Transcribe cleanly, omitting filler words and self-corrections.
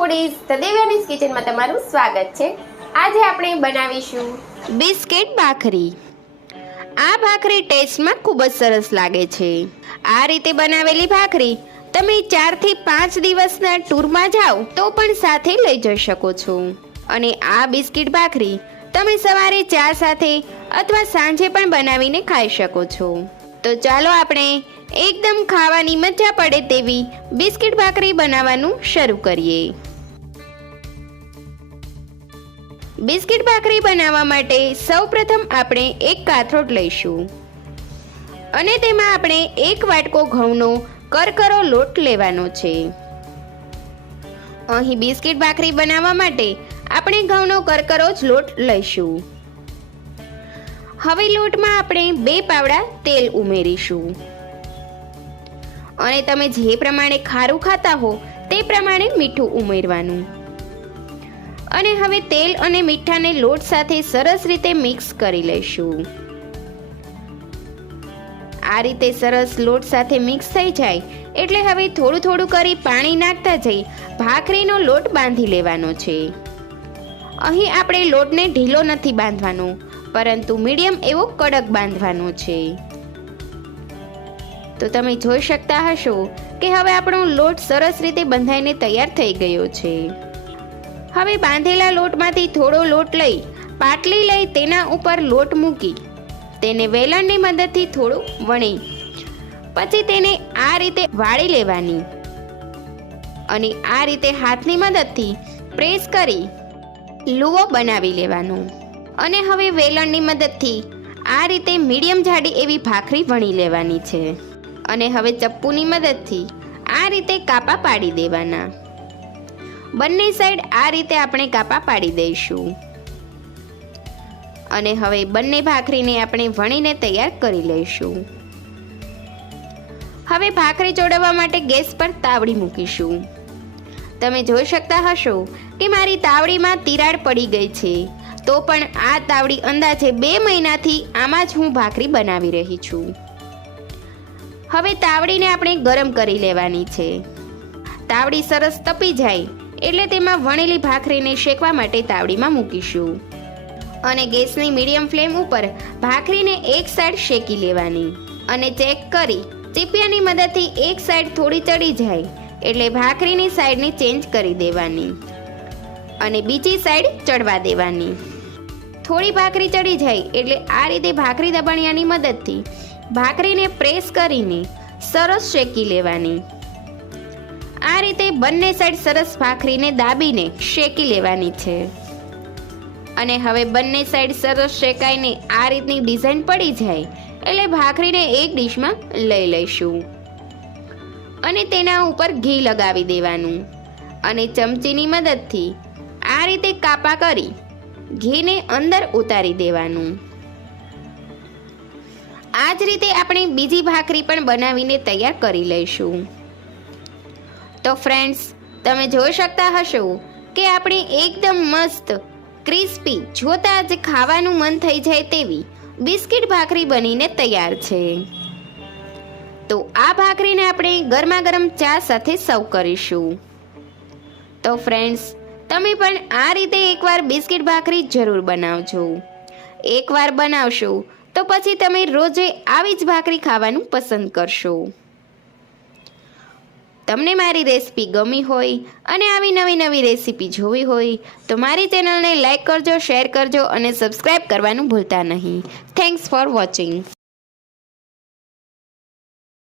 Foodies the દિવ્યાનીઝ કિચનમાં તમારું સ્વાગત છે। આજે આપણે બનાવીશું બિસ્કિટ ભાખરી। આ ભાખરી ટેસ્ટમાં ખૂબ જ સરસ લાગે છે। આ રીતે બનાવેલી ભાખરી તમે 4 થી 5 દિવસના ટૂરમાં જાઓ તો પણ સાથે લઈ જઈ શકો છો અને આ બિસ્કિટ ભાખરી તમે સવારે ચા સાથે અથવા સાંજે પણ બનાવીને ખાઈ શકો છો। તો ચાલો આપણે એકદમ ખાવાની મજા પડે તેવી બિસ્કિટ ભાખરી બનાવવાનું શરૂ કરીએ। બિસ્કિટ ભાખરી બનાવવા માટે સૌપ્રથમ આપણે એક કાથરોટ લઈશું અને તેમાં આપણે 1 વાટકો ઘઉંનો કરકરો લોટ લેવાનો છે। અહીં બિસ્કિટ ભાખરી બનાવવા માટે આપણે ઘઉંનો કરકરો જ લોટ લઈશું। હવે લોટમાં આપણે 2 પાવડા તેલ ઉમેરીશું અને તમે જે પ્રમાણે ખારું ખાતા હો તે પ્રમાણે મીઠું ઉમેરવાનું અને હવે તેલ અને મીઠાને લોટ સાથે સરસ રીતે મિક્સ કરી લઈશું। આ રીતે સરસ લોટ સાથે મિક્સ થઈ જાય એટલે હવે થોડું થોડું કરી પાણી નાખતા જઈ ભાખરીનો લોટ બાંધી લેવાનો છે। અહીં આપણે લોટને ઢીલો નથી બાંધવાનો પરંતુ મીડિયમ એવો કડક બાંધવાનો છે। તો તમે જોઈ શકતા હશો કે હવે આપણો લોટ સરસ રીતે બંધાઈને તૈયાર થઈ ગયો છે। હવે બાંધેલા લોટમાંથી થોડો લોટ લઈ પાટલી લઈ તેના ઉપર લોટ મૂકી તેને વેલણની મદદથી થોડું વણી પછી તેને આ રીતે વાળી લેવાની અને આ રીતે હાથની મદદથી પ્રેસ કરી લુઓ બનાવી લેવાનો અને હવે વેલણની મદદથી આ રીતે મીડિયમ જાડી એવી ભાખરી વણી લેવાની છે અને હવે ચપ્પુની મદદથી આ રીતે કાપા પાડી દેવાના। બંને સાઈડ આ રીતે આપણે કાપા પાડી દઈશું અને હવે બંને ભાખરીને આપણે વણીને તૈયાર કરી લઈશું। હવે ભાખરી ચોળવવા માટે ગેસ પર તાવડી મૂકીશું। તમે જોઈ શકતા હશો કે મારી તાવડીમાં તિરાડ પડી ગઈ છે તો પણ આ તાવડી અંદાજે 2 મહિનાથી આમાં જ હું ભાખરી બનાવી રહી છું। હવે તાવડીને આપણે ગરમ કરી લેવાની છે। તાવડી સરસ તપી જાય એટલે તેમાં વણેલી ભાખરીને શેકવા માટે તાવડીમાં મૂકીશું અને ગેસની મીડિયમ ફ્લેમ ઉપર ભાખરીને એક સાઈડ શેકી લેવાની અને ચેક કરી ચીપિયાની મદદથી એક સાઈડ થોડી ચડી જાય એટલે ભાખરીની સાઈડને ચેન્જ કરી દેવાની અને બીજી સાઈડ ચડવા દેવાની। થોડી ભાખરી ચડી જાય એટલે આ રીતે ભાખરી દબાણિયાની મદદથી ભાખરીને પ્રેસ કરીને સરસ શેકી લેવાની। આ રીતે બંને સાઈડ સરસ ભાખરીને દાબીને શેકી લેવાની છે અને હવે બંને સાઈડ સરસ શેકાઈને આ રીતની ડિઝાઇન પડી જાય એટલે ભાખરીને એક ડીશમાં લઈ લઈશું અને તેના ઉપર ઘી લગાવી દેવાનું અને ચમચીની મદદથી આ રીતે કાપા કરી ઘીને અંદર ઉતારી દેવાનું। આ જ રીતે આપણે બીજી ભાખરી પણ બનાવીને તૈયાર કરી લઈશું। તો ફ્રેન્ડ્સ, તમે જોઈ શકતા હશો કે આપણે એકદમ મસ્ત ક્રિસ્પી જોતા જ ખાવાનું મન થઈ જાય તેવી બિસ્કિટ ભાખરી બનીને તૈયાર છે। તો આ ભાખરીને આપણે ગરમા ગરમ ચા સાથે સર્વ કરીશું। તો ફ્રેન્ડ્સ, તમે પણ આ રીતે એકવાર બિસ્કિટ ભાખરી જરૂર બનાવજો। એકવાર બનાવશો તો પછી તમે રોજે આવી જ ભાખરી ખાવાનું પસંદ કરશો। તમને મારી રેસીપી ગમી હોય અને આવી નવી નવી રેસીપી જોવી હોય તો મારી ચેનલને લાઈક કરજો, શેર કરજો અને સબસ્ક્રાઈબ કરવાનું ભૂલતા નહીં। Thanks for watching.